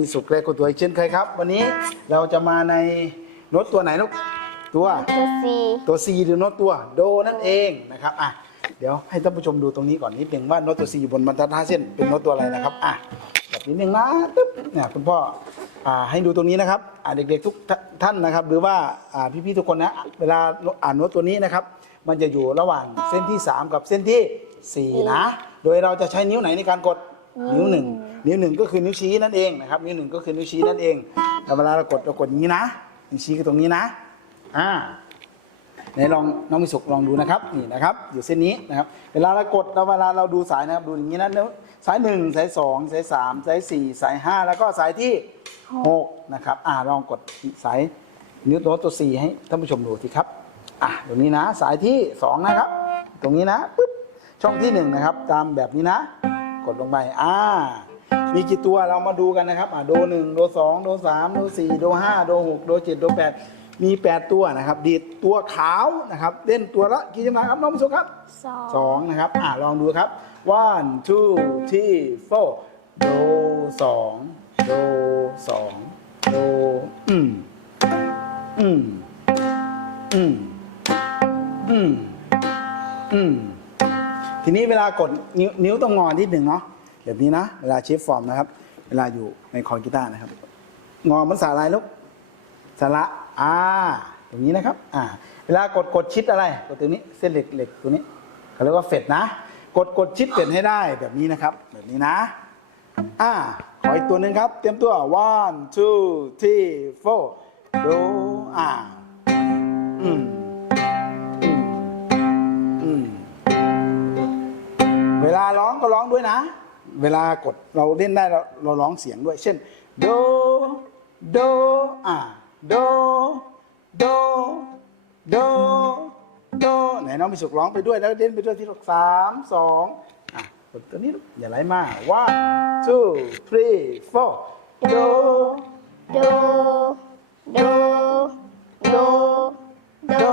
มีสุขและคุณตัวอีกเช่นเคยครับ วันนี้เราจะมาในโน้ตตัวไหนลูกตัวตัวซีตัว C หรือโน้ตตัวโดนั่นเองนะครับอะเดี๋ยวให้ท่านผู้ชมดูตรงนี้ก่อนนิดหนึ่งว่าโน้ตตัว C อยู่บนบรรทัดห้าเส้นเป็นโน้ตตัวอะไรนะครับอะแบบนิดหนึ่งนะตึ๊บเนี่ยคุณพ่ออ่าให้ดูตรงนี้นะครับอ่าเด็กๆทุกท่านนะครับ หรือว่าอ่าพี่ๆทุกคนนะเวลาอ่านโน้ตตัวนี้นะครับ มันจะอยู่ระหว่างเส้นที่ 3 กับเส้นที่ 4 นะ โดยเราจะใช้นิ้วไหนในการกด นิ้วหนึ่งนิ้วหนึ่งก็คือนิ้วชี้นั่นเองนะครับ นิ้วหนึ่งก็คือนิ้วชี้นั่นเองแต่เวลาเรากดเรากดอย่างนี้นะนิ้วชี้คือตรงนี้นะ อ่าไหนลองน้องมิสุกลองดูนะครับนี่นะครับ อยู่เส้นนี้นะครับ เวลาเรากดเราเวลาเราดูสายนะครับดูอย่างนี้นะเนอะสายหนึ่งสายสองสายสามสายสี่สายห้าแล้วก็สายที่หกนะครับ อ่าลองกดสายนิ้วโน้ตตัวสี่ให้ท่านผู้ชมดูสิครับอะตรงนี้นะ สายที่สองนะครับ ตรงนี้นะปุ๊บช่องที่หนึ่งนะครับ ตามแบบนี้นะ กดลงไปอ่า มีกี่ตัวเรามาดูกันนะครับอ่าโดหนึ่งโดสองโดสามโดสี่โดห้าโดหกโดเจ็ดโดแปดมีแปดตัวนะครับ ดีดตัวขาวนะครับ เล่นตัวละกี่จำนวนครับน้องมิสุครับสองสองนะครับอ่าลองดูครับ one two three four โดสองโดสองโดอืมอืม ทีนี้เวลากดนิ้วนิ้วต้องงอนิดหนึ่งเนาะแบบนี้นะเวลาเชฟฟอร์มนะครับ เวลาอยู่ในคอร์กีตาร์นะครับ งอมันสาอะไรลูกสาระอ่าตรงนี้นะครับอ่าเวลากดกดชิดอะไรกดตรงนี้เส้นเหล็กเหล็กตัวนี้เขาเรียกว่าเฟดนะ กดกดชิดเฟดให้ได้แบบนี้นะครับ แบบนี้นะอ่าขออีกตัวหนึ่งครับ เตรียมตัว one two three four ดูอ่าอืม ร้องก็ร้องด้วยนะ เวลากดเราเล่นได้เราเราร้องเสียงด้วย เช่นโดโดอ่าโดโดโดโดไหนน้องมีสุขร้องไปด้วยแล้วเล่นไปด้วยที่ลูกสามสองอะกดตัวนี้ลูกอย่าไหลมาก one two three four โดโดโดโดโด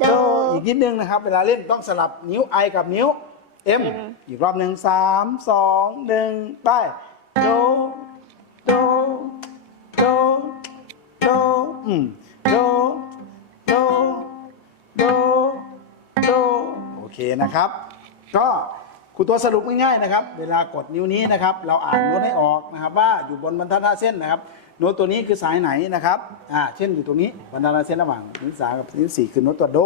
โดอีกนิดนึงนะครับ เวลาเล่นต้องสลับนิ้ว I กับนิ้ว M อีกรอบหนึ่งสามสองหนึ่งไปโดโดโดโดอืมโดโดโดโดโอเคนะครับ ก็ครูตัวสรุปง่ายๆนะครับ เวลากดนิ้วนี้นะครับ เราอ่านโน้ตให้ออกนะครับ ว่าอยู่บนบรรทัดห้าเส้นนะครับโน้ตตัวนี้คือสายไหนนะครับอ่าเช่นอยู่ตรงนี้บรรทัดห้าเส้นระหว่างนิ้วสามกับนิ้วสี่คือโน้ตตัวโด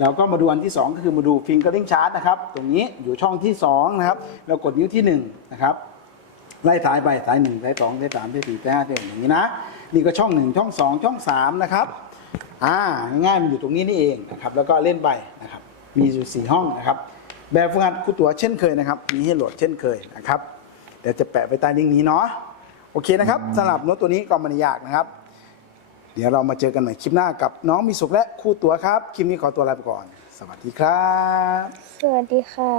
เราก็มาดูอันที่สองก็คือมาดู fingering chart นะครับ ตรงนี้อยู่ช่องที่สองนะครับ เรากดนิ้วที่หนึ่งนะครับ ไล่สายไปสายหนึ่งสายสองสายสามสายสี่สายห้าสายหกอย่างนี้นะ นี่ก็ช่องหนึ่งช่องสองช่องสามนะครับ อ่า ง่ายมันอยู่ตรงนี้นี่เองนะครับ แล้วก็เล่นไปนะครับ มีอยู่สี่ห้องนะครับ แบบฝึกหัดครูตัวเช่นเคยนะครับ มีให้โหลดเช่นเคยนะครับ เดี๋ยวจะแปะไปใต้ลิงก์นี้เนาะ โอเคนะครับสำหรับโน้ตตัวนี้ก็ไม่ยากนะครับ เดี๋ยวเรามาเจอกันใหม่คลิปหน้ากับน้องมีสุขและคู่ตัวครับ คลิปนี้ขอตัวลาไปก่อน สวัสดีครับ สวัสดีค่ะ